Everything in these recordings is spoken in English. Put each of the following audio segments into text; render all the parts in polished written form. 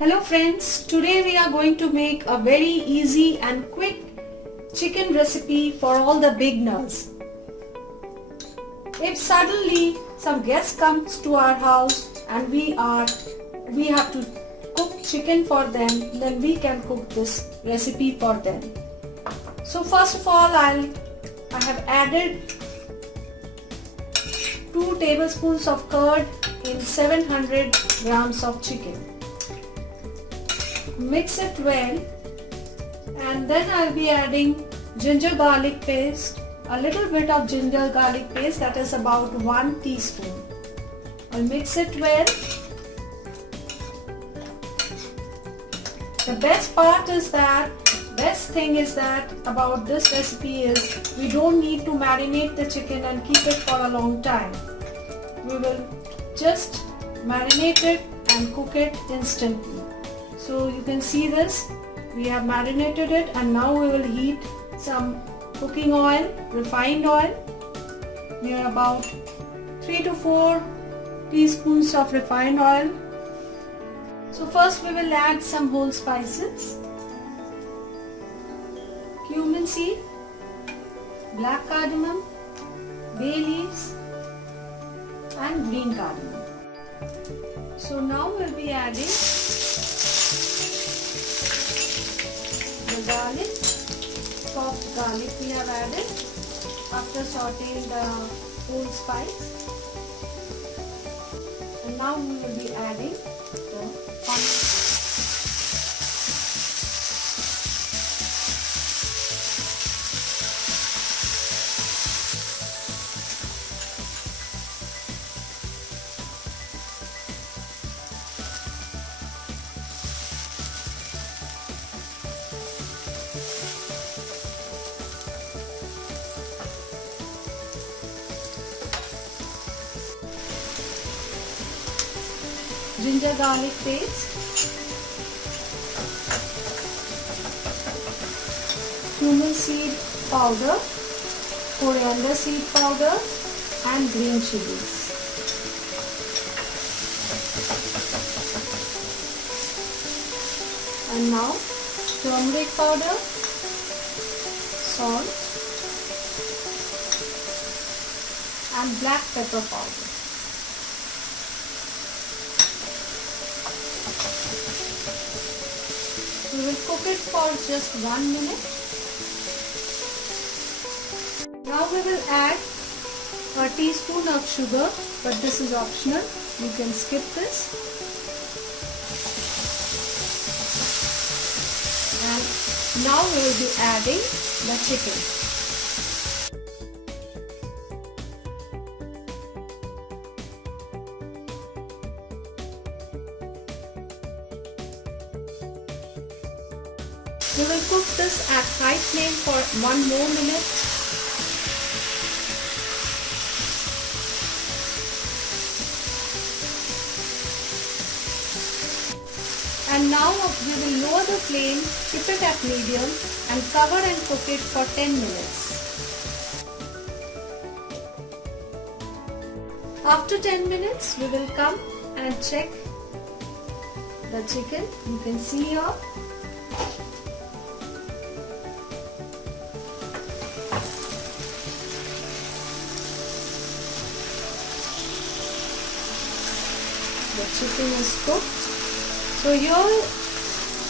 Hello friends, today we are going to make a very easy and quick chicken recipe for all the beginners. If suddenly some guest comes to our house and we have to cook chicken for them, then we can cook this recipe for them. So first of all, I have added 2 tablespoons of curd in 700 grams of chicken. Mix it well, and then I'll be adding ginger garlic paste, a little bit of ginger garlic paste, that is about 1 teaspoon. I'll mix it well. The best thing is that about this recipe is we don't need to marinate the chicken and keep it for a long time. We will just marinate it and cook it instantly. So you can see this, we have marinated it, and now we will heat some cooking oil, refined oil, near about 3 to 4 teaspoons of refined oil. So first we will add some whole spices, cumin seed, black cardamom, bay leaves and green cardamom. So now we'll be adding the garlic, chopped garlic we have added after sauteing the whole spice. And now we will be adding the onion. Ginger garlic paste, cumin seed powder, coriander seed powder and green chillies. And now turmeric powder, salt and black pepper powder. We will cook it for just 1 minute. Now we will add a teaspoon of sugar, but this is optional. You can skip this. And now we will be adding the chicken. We will cook this at high flame for 1 more minute. And now we will lower the flame, keep it at medium and cover and cook it for 10 minutes. After 10 minutes, we will come and check the chicken. You can see here. The chicken is cooked. So here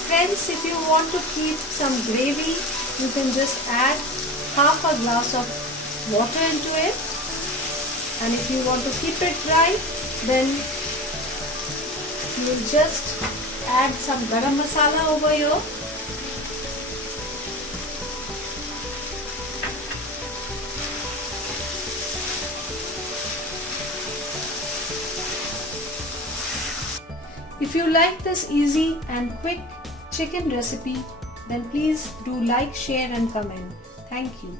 friends, if you want to keep some gravy, you can just add half a glass of water into it. And if you want to keep it dry, then you will just add some garam masala over here. If you like this easy and quick chicken recipe, then please do like, share and comment. Thank you.